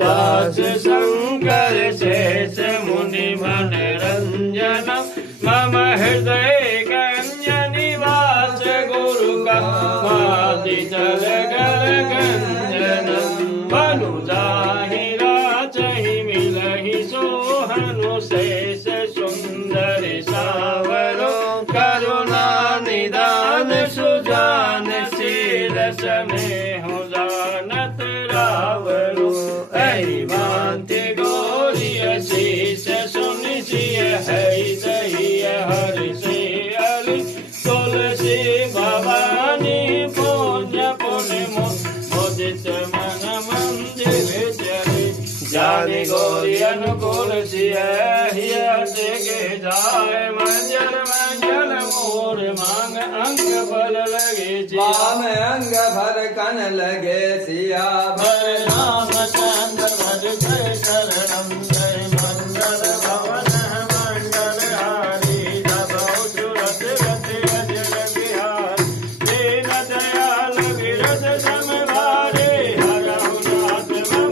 दास शंकर शेष मुनि मन रंजन मम हृदय गंजनिवास गुरु का वादि जल गल गंजन मनु जाहि राचहि मिलहि सोहनु शेष सुंदर सावरो करुणा निदान सुजान शीरस में हो जानत रावरो ऐ भांति गौरी शीस सुनि सिय है दही हरि से हरि तुलसी भवानी पुण्य पुण्य मुदित मन मंदिर चले जाने गौरी अनुकूल सिय के जाय मंजन मंजन मोर मांग अंग बल लगे वाम अंग भर कन लगे सिया भर राम चंद्र भज जय शरणम जय मंगल भवन मंगल हारी जबौ सुरत रति अजर बिहार दीन दयाल विरद सम